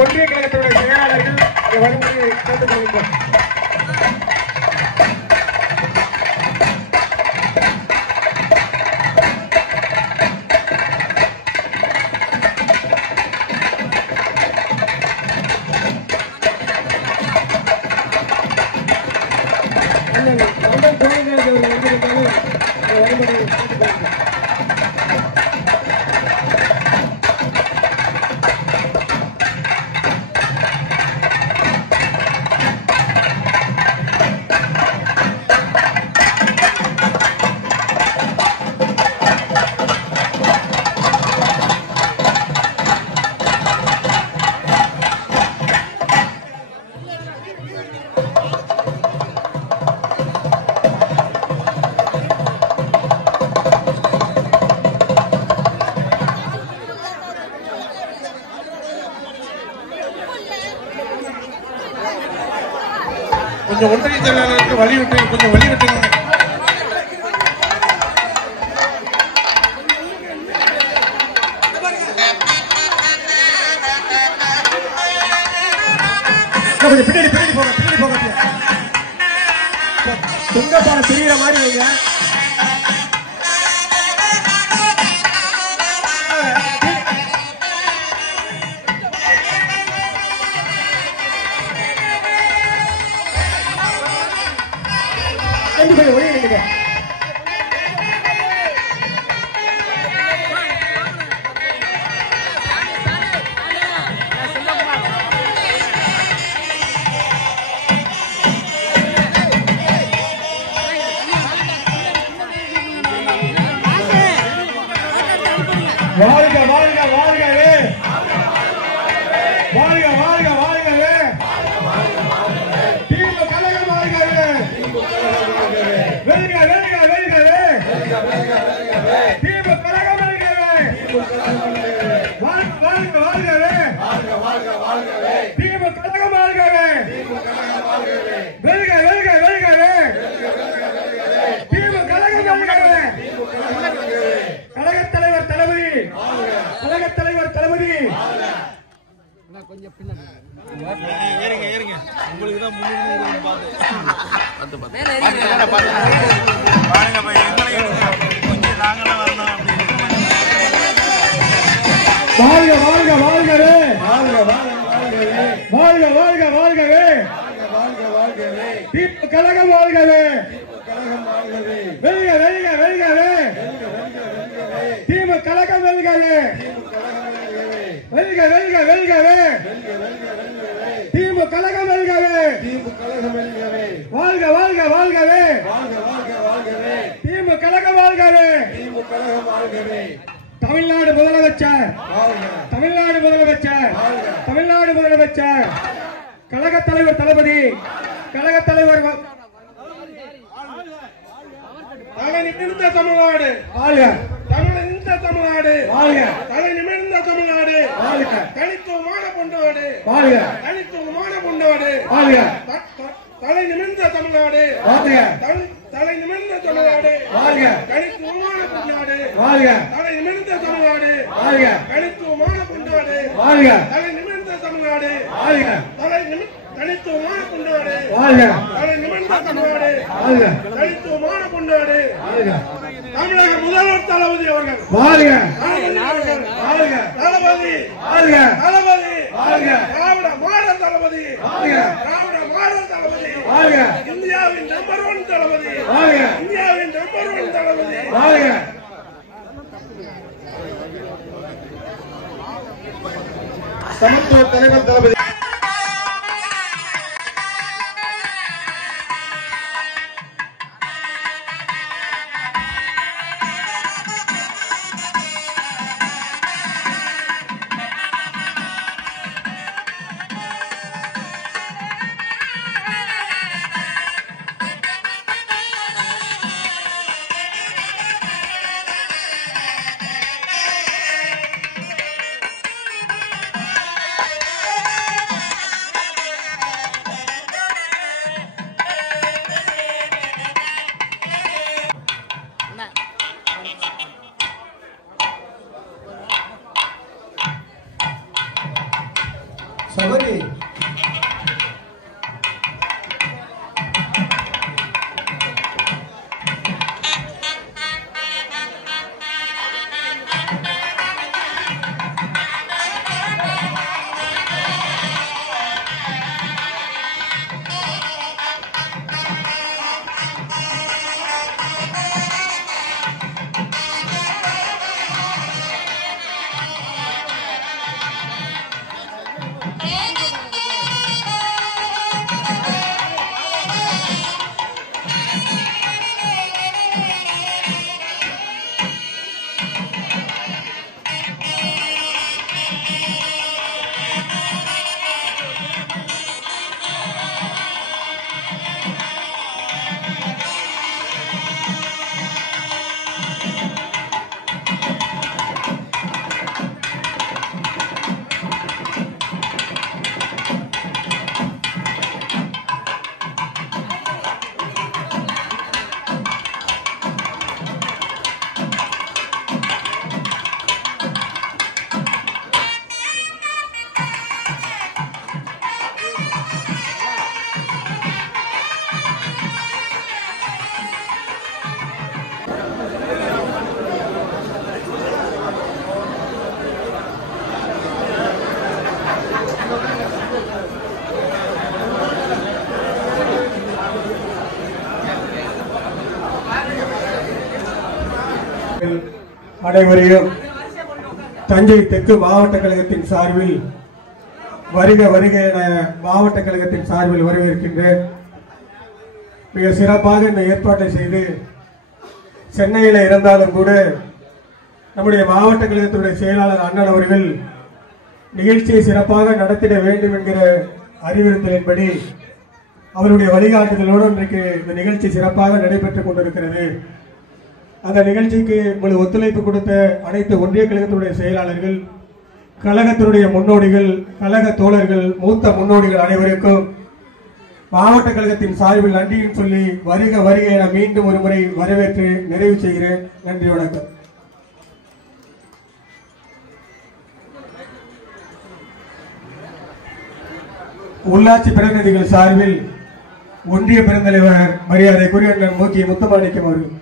ஒன்றிய கழகத்துடைய செயலாளர்கள் வரும்படி கேட்டுக்கொள்கிறோம். கொஞ்சம் ஒன்றிய செயலாளருக்கு வழிவிட்டு கொஞ்சம் வழிவிட்டுங்க. பின்னாடி பின்னாடி போங்க, பின்னாடி போங்க. துங்கப்பானை தெரிகிற மாதிரி வைங்க. திமுக கழகம் வாழ்கவே. வெல்க வெல்க வெல்கவே. திமுக கழகம் வாழ்கவே. கழகத் தலைவர் தளபதி. கழகத் தலைவர் தளபதி. கொஞ்சம் பின்னாடி உங்களுக்கு தான் வாழ்க வாழ்க வாழ்கவே. வாழ்க வாழ்க வாழ்கவே. திமுக கழகம் வாழ்கவே. வெல்க வெல்க வெல்கவே. திமுக கழகம் வெல்கவே. வெல்க வெல்க வெல்கவே. திமுக கழகம் வெல்கவே. வாழ்க வாழ்க வாழ்கவே. திமுக கழகம் வாழ்கவே. தமிழ்நாடு முதலமைச்சர். தமிழ்நாடு முதலமைச்சர். தமிழ்நாடு முதலமைச்சர். கழகத் தலைவர் தளபதி. கழகத் தலைவர் தலை நிமிர்ந்த தமிழ்நாடு வாழ்க. தமிழ்ந்த தமிழ்நாடு வாழ்க. தலை நிமிர்ந்த தமிழ்நாடு வாழ்க. தனித்துவமான கொண்டாடு வாழ்க. தனித்துவமான கொண்டாடு வாழ்க. தலை நிமிர்ந்த தமிழ்நாடு வாழ்க. தலை நிமிர்ந்த தமிழ்நாடு வாழ்க. தனித்துவமான கொண்டாடு வாழ்க. தலை நிமிர்ந்த தமிழ்நாடு வாழ்க. தனித்துவமான கொண்டாடு வாழ்க. தலை நிமிர்ந்த தமிழ்நாடு வாழ்க. தனித்துவமான கொண்டாடு வாழ்க. தலை நிமிர்ந்த தமிழ்நாடு வாழ்க. தனித்துவமான கொண்டாடு வாழ்க. தமிழக முதல்வர் தளபதி அவர்கள் வாழ்க. வாழ்க தளபதி. வாழ்க தளபதி. வாழ்க திராவிட மாடல் தளபதி. வாழ்க திராவிட மாடல் தளபதி. வாழ்க இந்தியாவின் நம்பர் 1 தளபதி. வாழ்க இந்தியாவின் நம்பர் 1 தளபதி. வாழ்க சமத்துவ தலைவர் தளபதி. சகோதரி அனைவரையும் தஞ்சை தெற்கு மாவட்ட கழகத்தின் சார்பில் வருக வருக என மாவட்ட கழகத்தின் சார்பில் வரவேற்கின்றேன். மிக சிறப்பாக இந்த ஏற்பாட்டை செய்து சென்னையில் இருந்தாலும் கூட நம்முடைய மாவட்ட கழகத்தினுடைய செயலாளர் அண்ணன் அவர்கள் நிகழ்ச்சியை சிறப்பாக நடத்திட வேண்டும் என்கிற அறிவுறுத்தலின்படி அவருடைய வழிகாட்டுதலோடு இன்றைக்கு இந்த நிகழ்ச்சி சிறப்பாக நடைபெற்றுக் கொண்டிருக்கிறது. அந்த நிகழ்ச்சிக்கு முழு ஒத்துழைப்பு கொடுத்த அனைத்து ஒன்றிய கழகத்தினுடைய செயலாளர்கள், கழகத்தினுடைய முன்னோடிகள், கழக தோழர்கள், மூத்த முன்னோடிகள் அனைவருக்கும் மாவட்ட கழகத்தின் சார்பில் நன்றியும் சொல்லி வருக வருக என மீண்டும் ஒரு முறை வரவேற்று நிறைவு செய்கிறேன். நன்றி, வணக்கம். உள்ளாட்சி பிரதிநிதிகள் சார்பில் ஒன்றிய பெருந்தலைவர் மரியாதைக்குரிய அண்ணன் மூக்கிய முத்துமாணிக்கம் அவர்கள்.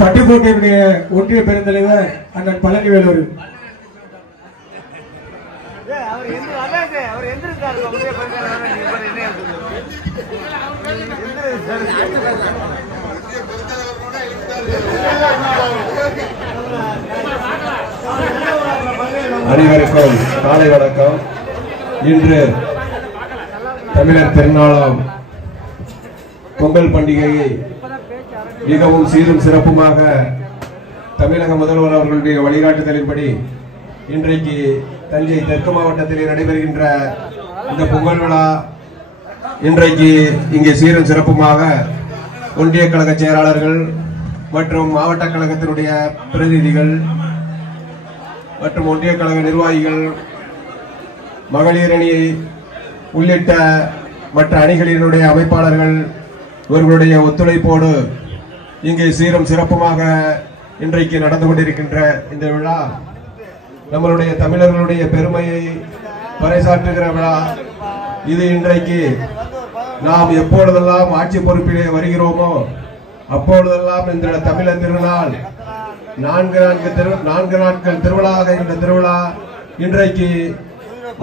பட்டுக்கோட்டையுடைய ஒன்றிய பெருந்தலைவர் அண்ணன் பழனிவேல் அவர்கள். அனைவருக்கும் காலை வணக்கம். இன்று தமிழர் திருநாளாம் பொங்கல் பண்டிகையை மிகவும் சீரும் சிறப்புமாக தமிழக முதல்வர் அவர்களுடைய வழிகாட்டுதலின்படி இன்றைக்கு தஞ்சை தெற்கு மாவட்டத்தில் நடைபெறுகின்ற இந்த பொங்கல் விழா இன்றைக்கு இங்கே சீரும் சிறப்புமாக ஒன்றிய கழக செயலாளர்கள் மற்றும் மாவட்ட கழகத்தினுடைய பிரதிநிதிகள் மற்றும் ஒன்றிய கழக நிர்வாகிகள், மகளிர் அணி உள்ளிட்ட மற்ற அணிகளினுடைய அமைப்பாளர்கள் இவர்களுடைய ஒத்துழைப்போடு இங்கே சீரும் சிறப்புமாக இன்றைக்கு நடந்து கொண்டிருக்கின்ற இந்த விழா நம்மளுடைய தமிழர்களுடைய பெருமையை பறைசாற்றுகிற விழா இது. இன்றைக்கு நாம் எப்பொழுதெல்லாம் ஆட்சி பொறுப்பிலே வருகிறோமோ அப்பொழுதெல்லாம் இந்த தமிழர் திருநாள் 4 நாட்கள் திருவிழாக இந்த திருவிழா இன்றைக்கு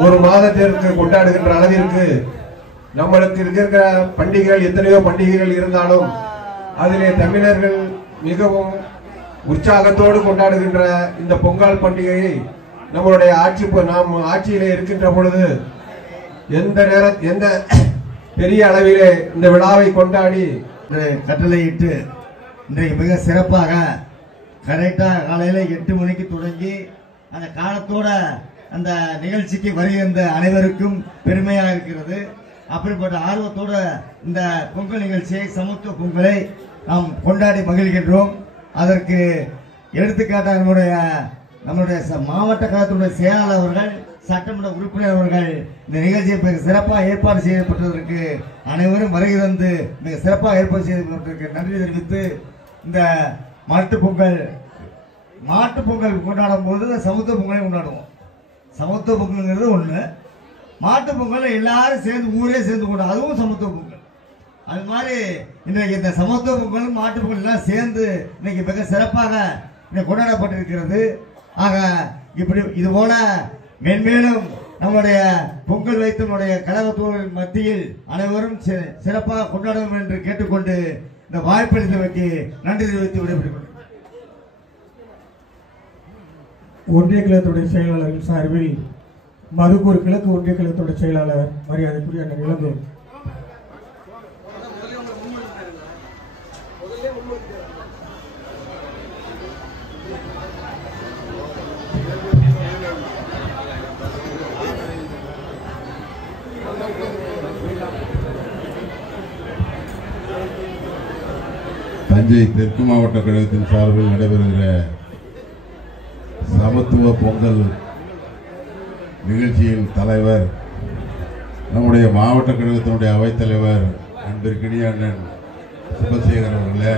ஒரு மாதத்திற்கு கொண்டாடுகின்ற அளவிற்கு நம்மளுக்கு இருக்கிற பண்டிகைகள் எத்தனையோ பண்டிகைகள் இருந்தாலும் அதிலே தமிழர்கள் மிகவும் உற்சாகத்தோடு கொண்டாடுகின்ற இந்த பொங்கல் பண்டிகையை நம்மளுடைய நாம் ஆட்சியிலே இருக்கின்ற பொழுது எந்த பெரிய அளவிலே இந்த விழாவை கொண்டாடி கட்டளையிட்டு இன்றைக்கு மிக சிறப்பாக கரெக்டாக காலையில் 8 மணிக்கு தொடங்கி அந்த காலத்தோட அந்த நிகழ்ச்சிக்கு வருகின்ற அனைவருக்கும் பெருமையாக இருக்கிறது. அப்படிப்பட்ட ஆர்வத்தோட இந்த பொங்கல் நிகழ்ச்சியை, சமத்துவ பொங்கலை நாம் கொண்டாடி மகிழ்கின்றோம். அதற்கு எடுத்துக்காட்டாக நம்முடைய மாவட்ட கழகத்தினுடைய செயலாளர் அவர்கள், சட்டமன்ற உறுப்பினர் அவர்கள் இந்த நிகழ்ச்சியை மிக சிறப்பாக ஏற்பாடு செய்யப்பட்டதற்கு அனைவரும் வருகை தந்து மிக சிறப்பாக ஏற்பாடு செய்யப்பட்டிருக்கு நன்றி தெரிவித்து, இந்த மாட்டுப் பொங்கல் கொண்டாடும் போது சமத்துவ பொங்கலை கொண்டாடுவோம். சமத்துவ பொங்கல்ங்கிறது ஒன்று, மாட்டுப் பொங்கல் எல்லாரும் சேர்ந்து ஊரே சேர்ந்து கொண்டாடும், அதுவும் சமத்துவ பொங்கல். அது மாதிரி இன்றைக்கு இந்த சமத்துவ பொங்கல் மாட்டுப் பொங்கல் எல்லாம் சேர்ந்து இன்னைக்கு மிக சிறப்பாக கொண்டாடப்பட்டிருக்கிறது. ஆக இப்படி இது போல மென்மேலும் நம்முடைய பொங்கல் வைத்து நம்முடைய கழகத்தோர் மத்தியில் அனைவரும் சிறப்பாக கொண்டாடும் என்று கேட்டுக்கொண்டு இந்த வாய்ப்பளித்தமைக்கு நன்றி தெரிவித்து விடைபெறுகிறேன். ஒன்றிய கழகத்துடைய செயலாளர்கள் சார்பில் மதுக்கூர் கிழக்கு ஒன்றிய கழகத்துடைய செயலாளர் மரியாதைக்குரிய அண்ணன் இளங்கோ. தஞ்சை தெற்கு மாவட்ட கழகத்தின் சார்பில் நடைபெறுகிற சமத்துவ பொங்கல் நிகழ்ச்சியின் தலைவர், நம்முடைய மாவட்ட கழகத்தினுடைய அவைத்தலைவர் அன்பிற்கினிய அண்ணன் சுபசேகர் அவர்களே,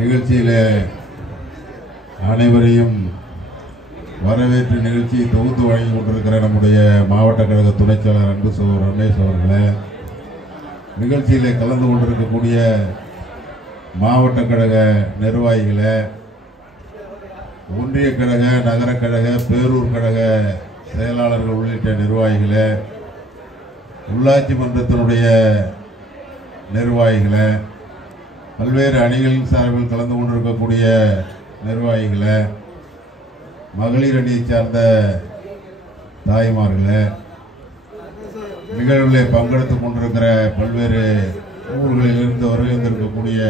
நிகழ்ச்சியில் அனைவரையும் வரவேற்று நிகழ்ச்சியை தொகுத்து வழங்கி கொண்டிருக்கிற நம்முடைய மாவட்ட கழக துணைச் செயலாளர் அன்பு சகோதரர் ரமேஷ் அவர்களே, நிகழ்ச்சியிலே கலந்து கொண்டிருக்கக்கூடிய மாவட்ட கழக நிர்வாகிகளை, ஒன்றிய கழக, நகர கழக, பேரூர் கழக செயலாளர்கள் உள்ளிட்ட நிர்வாகிகளை, உள்ளாட்சி மன்றத்தினுடைய நிர்வாகிகளை, பல்வேறு அணிகளின் சார்பில் கலந்து கொண்டிருக்கக்கூடிய நிர்வாகிகளை, மகளிர் அணியை சார்ந்த தாய்மார்களை, நிகழ்வில் பங்கெடுத்துக் கொண்டிருக்கிற பல்வேறு ஊர்களிலிருந்து வருகை வந்திருக்கக்கூடிய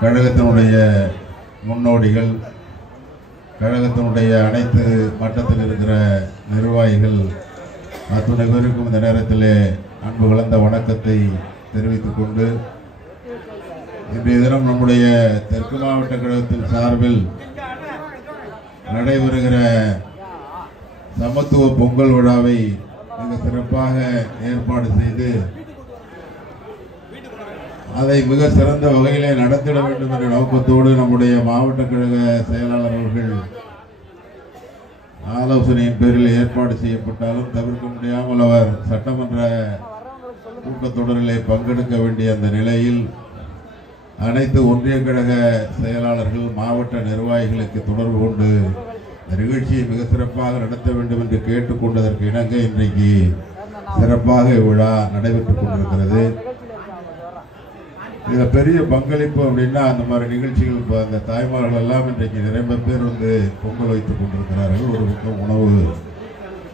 கழகத்தினுடைய முன்னோடிகள், கழகத்தினுடைய அனைத்து மட்டத்தில் இருக்கிற நிர்வாகிகள் அத்துணை பேருக்கும் இந்த நேரத்திலே அன்பு கலந்த வணக்கத்தை தெரிவித்துக் கொண்டு இன்றைய தினம் நம்முடைய தெற்கு மாவட்ட கழகத்தின் சார்பில் நடைபெறுகிற சமத்துவ பொங்கல் விழாவை மிக சிறப்பாக ஏற்பாடு செய்து அதை மிக சிறந்த வகையிலே நடத்திட வேண்டும் என்ற நோக்கத்தோடு நம்முடைய மாவட்ட கழக செயலாளர் அவர்கள் ஆலோசனையின் பேரில் ஏற்பாடு செய்யப்பட்டாலும் தவிர்க்க முடியாமல் அவர் சட்டமன்ற கூட்டத்தொடரிலே பங்கெடுக்க வேண்டிய அந்த நிலையில் அனைத்து ஒன்றிய கழக செயலாளர்கள் மாவட்ட நிர்வாகிகளுக்கு தொடர்பு கொண்டு இந்த நிகழ்ச்சியை மிக சிறப்பாக நடத்த வேண்டும் என்று கேட்டுக்கொண்டதற்கு இணங்க இன்றைக்கு சிறப்பாக விழா நடைபெற்றுக் கொண்டிருக்கிறது. இதில் பெரிய பங்களிப்பு அப்படின்னா அந்த மாதிரி நிகழ்ச்சிகள் இப்போ அந்த தாய்மார்கள் எல்லாம் இன்றைக்கு நிறைய பேர் வந்து பொங்கல் வைத்துக் கொண்டிருக்கிறார்கள். ஒரு பக்கம் உணவு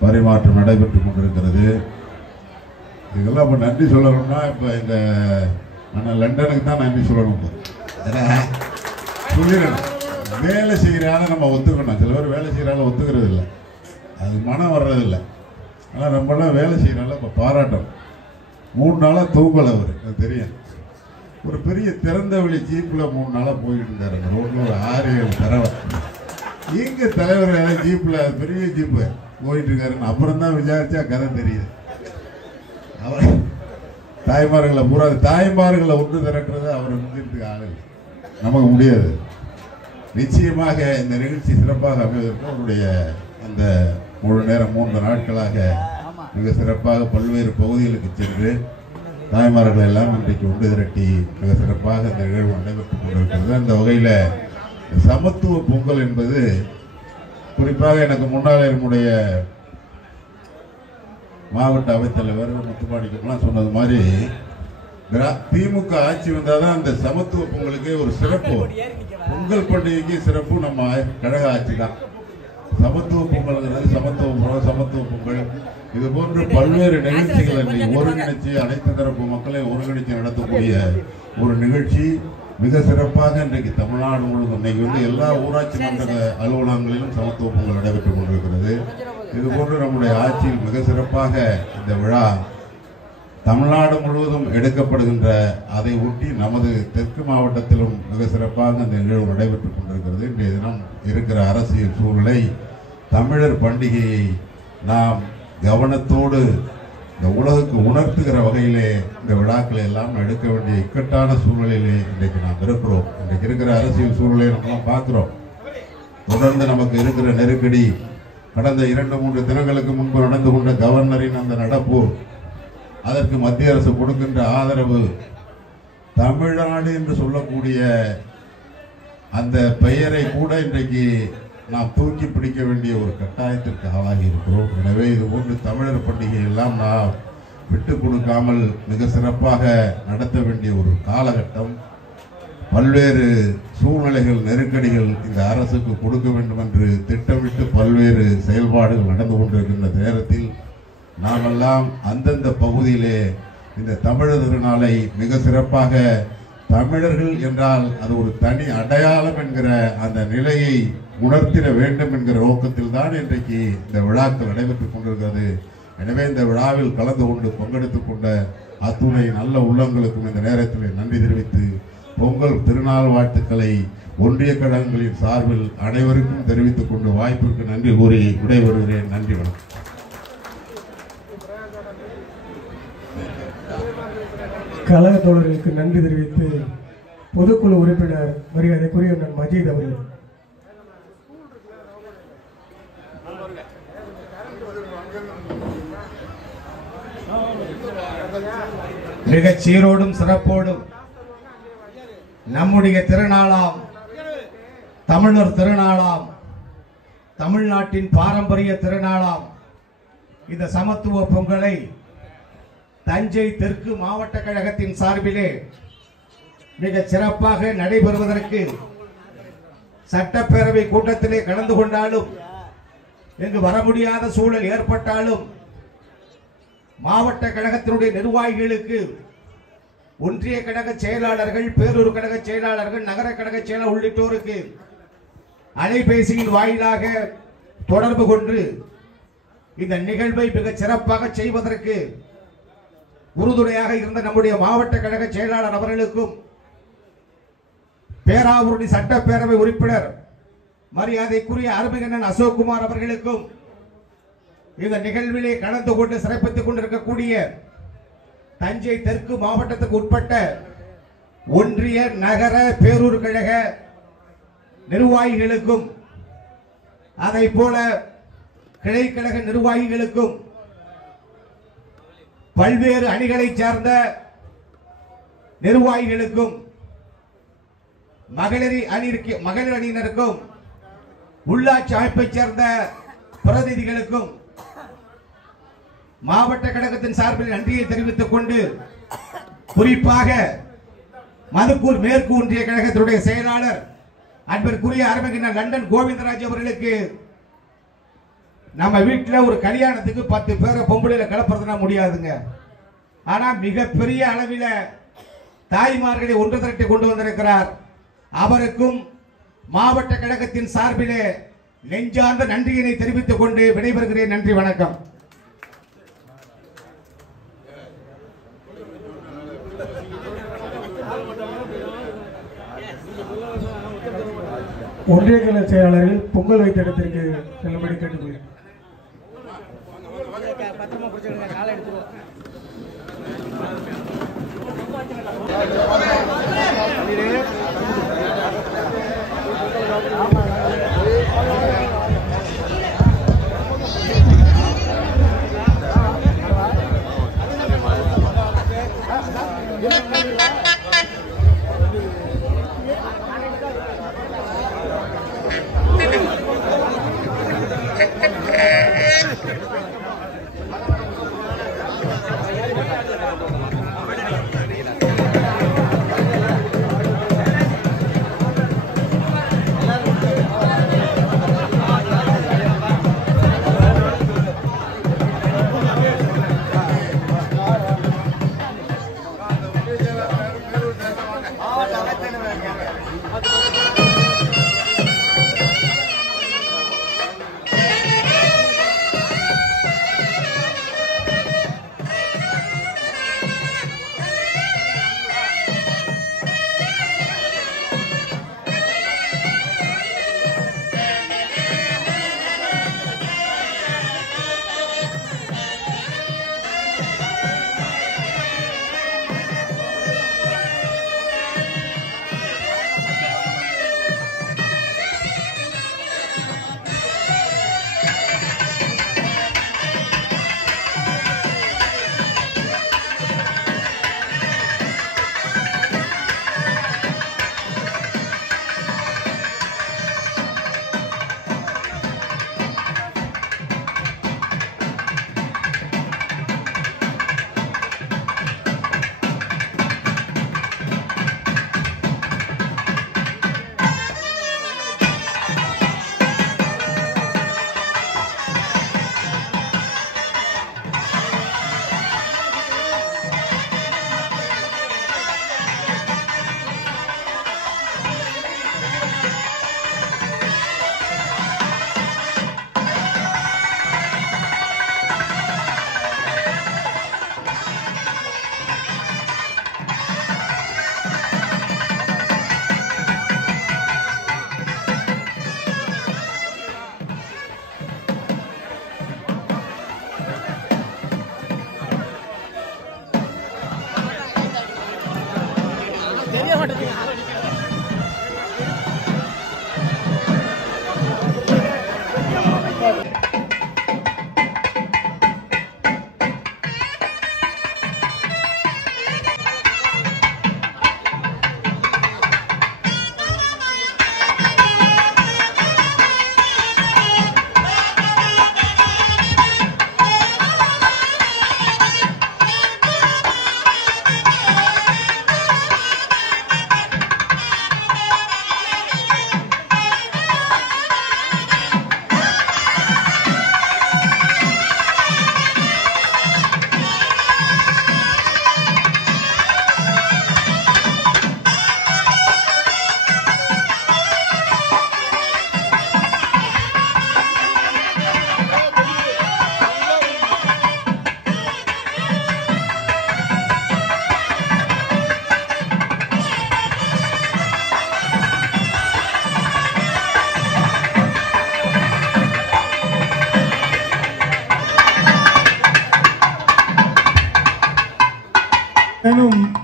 பரிமாற்றம் நடைபெற்றுக் கொண்டிருக்கிறது. இதெல்லாம் இப்போ நன்றி சொல்லணும்னா இப்போ எங்கள் ஆனால் லண்டனுக்கு தான் நன்றி சொல்லணும். சொல்லிடணும் வேலை செய்கிறால நம்ம ஒத்துக்கணும். சில பேர் வேலை செய்கிறால ஒத்துக்கிறது இல்லை, அது மனம் வர்றதில்லை. ஆனால் நம்மளாம் வேலை செய்கிறால இப்போ பாராட்டம். 3 நாளாக தூங்கலை அவர், அது தெரியும். ஒரு பெரிய திறந்த வெளி ஜீப்பில் 3 நாளாக போயிட்டு இருந்தார். அந்த ரோட்டில் ஒரு 6-7 தடவை எங்கே தலைவர் ஜீப்பில் பெரிய ஜீப்பு போயிட்டு இருக்காருன்னு அப்புறம் தான் விசாரிச்சா கதை தெரியுது. அவர் தாய்மார்களை பூரா தாய்மார்களை ஒன்று திரட்டுறது அவர் முன்னிட்டு ஆளு நமக்கு முடியாது. நிச்சயமாக இந்த நிகழ்ச்சி சிறப்பாக அமைவதற்கு அவருடைய அந்த முழு நேரம் 3 நாட்களாக மிக சிறப்பாக பல்வேறு பகுதிகளுக்கு சென்று தாய்மார்களை எல்லாம் இன்றைக்கு ஒன்று திரட்டி மிக சிறப்பாக இந்த நிகழ்வு நடைபெற்றுக் கொண்டிருக்கிறது. அந்த வகையில் சமத்துவ பொங்கல் என்பது குறிப்பாக எனக்கு முன்னால் என்னுடைய மாவட்ட அவைத்தலைவர் முத்துமாணிக்கம்லாம் சொன்னது மாதிரி திமுக ஆட்சி வந்தால் தான் அந்த சமத்துவ பொங்கலுக்கே ஒரு சிறப்பு. பொங்கல் பண்டிகைக்கு சிறப்பு நம்ம கழக ஆட்சி தான். சமத்துவ பொங்கல்ங்கிறது சமத்துவ பொங்கல் இது போன்று பல்வேறு நிகழ்ச்சிகளை ஒருங்கிணைச்சு அனைத்து தரப்பு மக்களை ஒருங்கிணைச்சு நடத்தக்கூடிய ஒரு நிகழ்ச்சி மிக சிறப்பாக இன்றைக்கு தமிழ்நாடு முழுவதும் இன்னைக்கு வந்து எல்லா ஊராட்சி மன்ற அலுவலகங்களிலும் சமத்துவ பொங்கல் நடைபெற்றுக் கொண்டிருக்கிறது. இது போன்று நம்முடைய ஆட்சியில் மிக சிறப்பாக இந்த விழா தமிழ்நாடு முழுவதும் எடுக்கப்படுகின்ற அதை ஒட்டி நமது தெற்கு மாவட்டத்திலும் மிக சிறப்பாக இந்த நிகழ்வு நடைபெற்றுக் கொண்டிருக்கிறது. இன்றைய தினம் இருக்கிற அரசியல் சூழலை தமிழர் பண்டிகையை நாம் கவனத்தோடு இந்த உலகுக்கு உணர்த்துகிற வகையிலே இந்த விழாக்களை எல்லாம் எடுக்க வேண்டிய இக்கட்டான சூழலிலே இன்றைக்கு நாம் இருக்கிறோம். இன்றைக்கு இருக்கிற அரசியல் சூழலை நம்மளாம் பார்க்கிறோம். தொடர்ந்து நமக்கு இருக்கிற நெருக்கடி, கடந்த 2-3 தினங்களுக்கு முன்பு நடந்து கொண்ட கவர்னரின் அந்த நடப்பு, அதற்கு மத்திய அரசு கொடுக்கின்ற ஆதரவு, தமிழ்நாடு என்று சொல்லக்கூடிய அந்த பெயரை கூட இன்றைக்கு நாம் தூக்கி பிடிக்க வேண்டிய ஒரு கட்டாயத்திற்கு ஆளாகி இருக்கிறோம். எனவே இதுபோன்று தமிழர் பண்டிகை எல்லாம் நாம் விட்டு கொடுக்காமல் மிக சிறப்பாக நடத்த வேண்டிய ஒரு காலகட்டம். பல்வேறு சூழ்நிலைகள், நெருக்கடிகள் இந்த அரசுக்கு கொடுக்க வேண்டும் என்று திட்டமிட்டு பல்வேறு செயல்பாடுகள் நடந்து கொண்டிருக்கின்ற நேரத்தில் நாமெல்லாம் அந்தந்த பகுதியிலே இந்த தமிழர் திருநாளை மிக சிறப்பாக தமிழர்கள் என்றால் அது ஒரு தனி அடையாளம் என்கிற அந்த நிலையை உணர்த்திட வேண்டும் என்கிற நோக்கத்தில் தான் இன்றைக்கு இந்த விழாக்கள் நடைபெற்றுக் கொண்டிருக்கிறது. எனவே இந்த விழாவில் கலந்து கொண்டு பங்கெடுத்துக் கொண்ட அத்துணை நல்ல உள்ளங்களுக்கும் இந்த நேரத்தில் நன்றி தெரிவித்து பொங்கல் திருநாள் வாழ்த்துக்களை ஒன்றிய கழகங்களின் சார்பில் அனைவருக்கும் தெரிவித்துக் கொண்டு வாய்ப்பிற்கு நன்றி கூறி விடைபெறுகிறேன். நன்றி, வணக்கம். கழக தோழர்களுக்கு நன்றி தெரிவித்து பொதுக்குழு உறுப்பினர் மரியாதைக்குரிய மஜீத் அவர்கள். மிக சீரோடும் சிறப்போடும் நம்முடைய திருநாளாம், தமிழர் திருநாளாம், தமிழ்நாட்டின் பாரம்பரிய திருநாளாம் இந்த சமத்துவ பொங்கலை தஞ்சை தெற்கு மாவட்ட கழகத்தின் சார்பிலே மிக சிறப்பாக நடைபெறுவதற்கு சட்டப்பேரவை கூட்டத்திலே கலந்து கொண்டாலும், இங்கு வர முடியாத சூழல் ஏற்பட்டாலும், மாவட்ட கழகத்தினுடைய நிர்வாகிகளுக்கு ஒன்றிய கழக செயலாளர்கள், பேரூர் கழக செயலாளர்கள், நகர கழக செயலாளர் உள்ளிட்டோருக்கு அலைபேசியின் வாயிலாக தொடர்பு கொண்டு இந்த நிகழ்வை மிக சிறப்பாக செய்வதற்கு உறுதுணையாக இருந்த நம்முடைய மாவட்ட கழக செயலாளர் அவர்களுக்கும் பேராவூரணி சட்டப்பேரவை உறுப்பினர் மரியாதைக்குரிய அருமையண்ணன் அசோக்குமார் அவர்களுக்கும் இந்த நிகழ்விலே கலந்து கொண்டு சிறப்பித்துக் கொண்டிருக்கக்கூடிய தஞ்சை தெற்கு மாவட்டத்துக்கு உட்பட்ட ஒன்றிய நகர பேரூர் கழக நிர்வாகிகளுக்கும் அதை போல கிளைக்கழக நிர்வாகிகளுக்கும் பல்வேறு அணிகளை சார்ந்த நிர்வாகிகளுக்கும் மகளிர் அணியினருக்கும் உள்ளாட்சி அமைப்பை சேர்ந்த பிரதிநிதிகளுக்கும் மாவட்ட கழகத்தின் சார்பில் நன்றியை தெரிவித்துக் கொண்டு குறிப்பாக மதுக்கூர் மேற்கு ஒன்றிய கழகத்தினுடைய செயலாளர் அன்பிற்குரிய அருமையண்ணன் லண்டன் கோவிந்தராஜ் அவர்களுக்கு நம்ம வீட்டில் ஒரு கல்யாணத்துக்கு 10 பேரை பொம்பளையில கலப்புறதுனா முடியாதுங்க. ஆனா மிகப்பெரிய அளவில் தாய்மார்களை ஒன்று திரட்டி கொண்டு வந்திருக்கிறார். அவருக்கும் மாவட்ட கழகத்தின் சார்பிலே நெஞ்சார்ந்த நன்றியினை தெரிவித்துக் கொண்டு விடைபெறுகிறேன். நன்றி, வணக்கம். ஒன்றிய கழக செயலாளர்கள் பொங்கல் வைத்த இடத்திற்கு செல்லும்படி கேட்டுக்கொள்கிறேன்.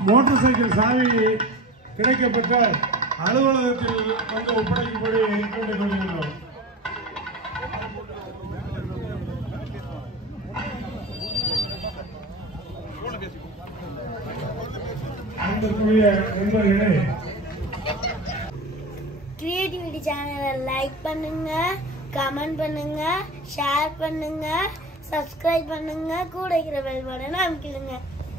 மோட்டார் சைக்கிள் சாவி கிடைக்கப்பட்ட அலுவலகத்தில் வந்து ஒப்படைக்கும்படி கேட்டுக்கொள்கிறோம். கிரியேட்டிவிட்டி சேனலை லைக் பண்ணுங்க, கமெண்ட் பண்ணுங்க, ஷேர் பண்ணுங்க, சப்ஸ்கிரைப் பண்ணுங்க, கூட இருக்கிற பெல் பட்டனை அமுக்கிடுங்க.